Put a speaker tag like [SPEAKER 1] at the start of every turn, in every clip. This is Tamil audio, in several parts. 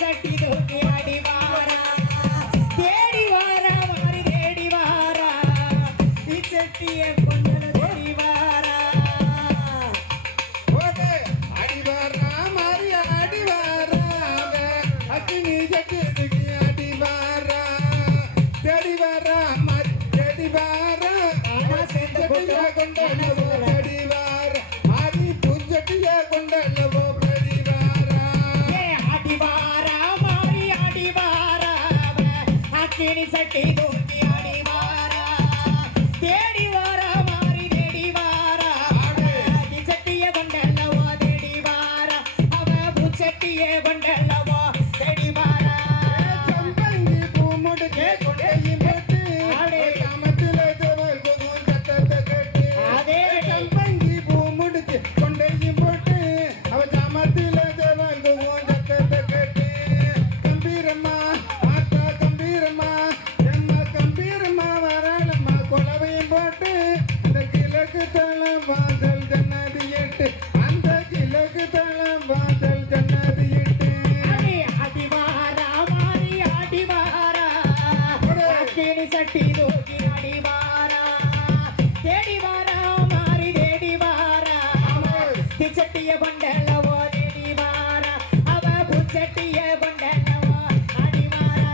[SPEAKER 1] சட்டி தூக்கி அடி வாரா. தேடி வாரா மாறி தேடி வாரா. இச்சட்டிய கொண்டல தேடி வாரா. அடி வாரா மாறி அடி வாரா. அக்கினி சட்டி தூக்கி அடி வாரா. தேடி வாரா மாறி தேடி வாரா. செஞ்ச கொண்ட சட்டி தூக்கி ஆடி வாரா. தேடி வாரா மாறி தேடி வாரா. சட்டிய கொண்டல்லவா தேடி வாரா. அவ பூச்சட்டிய கொண்டல்ல புச்சட்டிய பண்டலவோ நெடிமாறா அவ புச்சட்டிய பண்டலவோ அடிமாறா.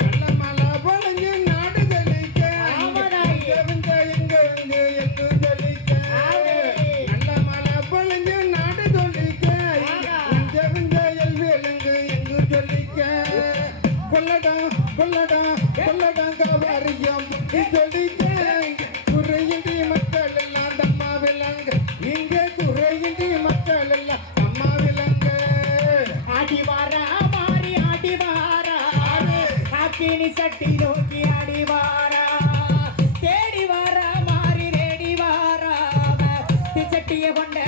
[SPEAKER 2] நல்ல மலை பொழிஞ்சு நாடு தெளிக்க எங்க எங்க எங்க எங்கு தெளிக்க நல்ல மலை பொழிஞ்சு நாடு தெளிக்க எங்க எல்வி எங்கு எங்கு தெளிக்க கொல்லடா கொல்லடா கொல்லடாங்க வரியம் தெளிக்க இந்தி மக்கள் எல்லாம் அம்மா விலங்கு
[SPEAKER 1] ஆடி வாரா மாறி ஆடி வாரா. காத்தினி சட்டி நோக்கி ஆடி வாரா. தேடி வாரா மாறி தேடி வாரா. சட்டியை கொண்ட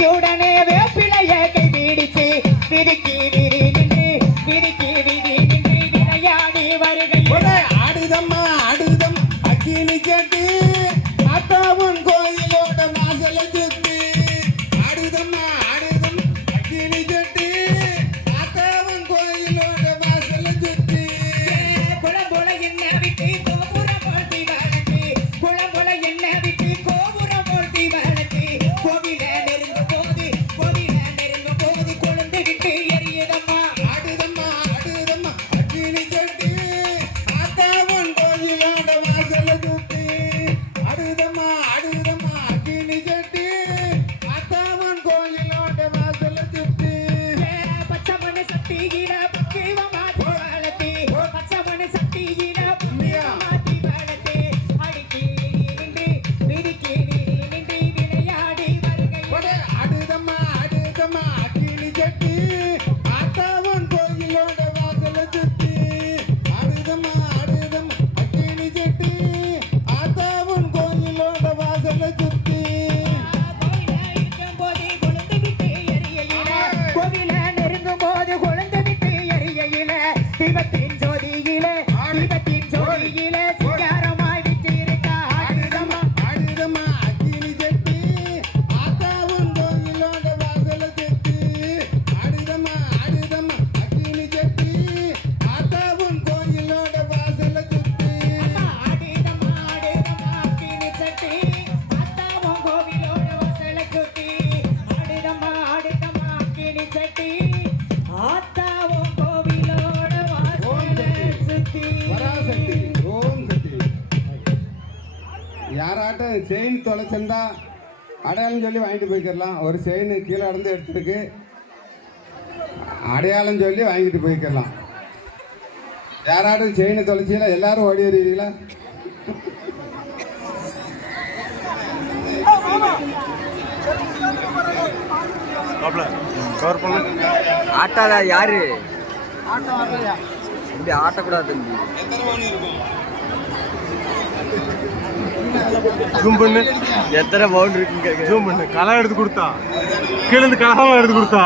[SPEAKER 1] கையுடனே வேப்பிலைய கை பிடிச்சு விரிக்கி விரி நின்று விரிக்கி விரி நின்று விளையாடி
[SPEAKER 2] வருகை ஆடுதம்மா ஆடுதம். அக்கினி கேட்டு ஆட்டாவும் கோயிலோட வாசலை சுத்தி. ஆடுதம்மா ஆடுதம். அக்கினி
[SPEAKER 1] கேட்டு
[SPEAKER 2] யாராவது செயின் தொலைச்சிருந்தா அடையாளம் சொல்லி வாங்கிட்டு போய்க்கிடலாம். ஒரு செயின் கீழே இருந்து எடுத்துருக்கு. அடையாளம் சொல்லி வாங்கிட்டு போய்க்கிடலாம். யாராவது செயினை தொலைச்சிங்களா? எல்லாரும் ஓடி வருவீங்களா?
[SPEAKER 3] ஆட்டால யாரு? இப்படி ஆட்டக்கூடாது
[SPEAKER 4] ஜூம் பண்ணு.
[SPEAKER 3] எத்தனை பவுண்ட் இருக்குன்னு
[SPEAKER 4] ஜூம் பண்ணு. களை எடுத்து கொடுத்தா. கீழே இருந்து கலகம் எடுத்து கொடுத்தா.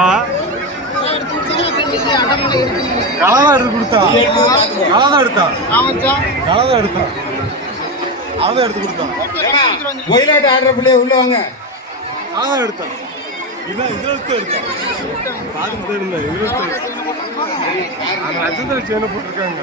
[SPEAKER 4] களதான் எடுத்து கொடுத்தா. களதான் எடுத்தா. களதான் எடுத்தா. அதான் எடுத்து கொடுத்தா.
[SPEAKER 2] ஒயிலாட்டு ஆடுற பிள்ளைய உள்ள வாங்க.
[SPEAKER 4] அதான் எடுத்தா. இதான் இதுல எடுத்து எடுத்தா பாருங்க தெரியுங்க இதுல எடுத்து அந்த லட்சத்தில் வச்சு என்ன போட்டிருக்காங்க?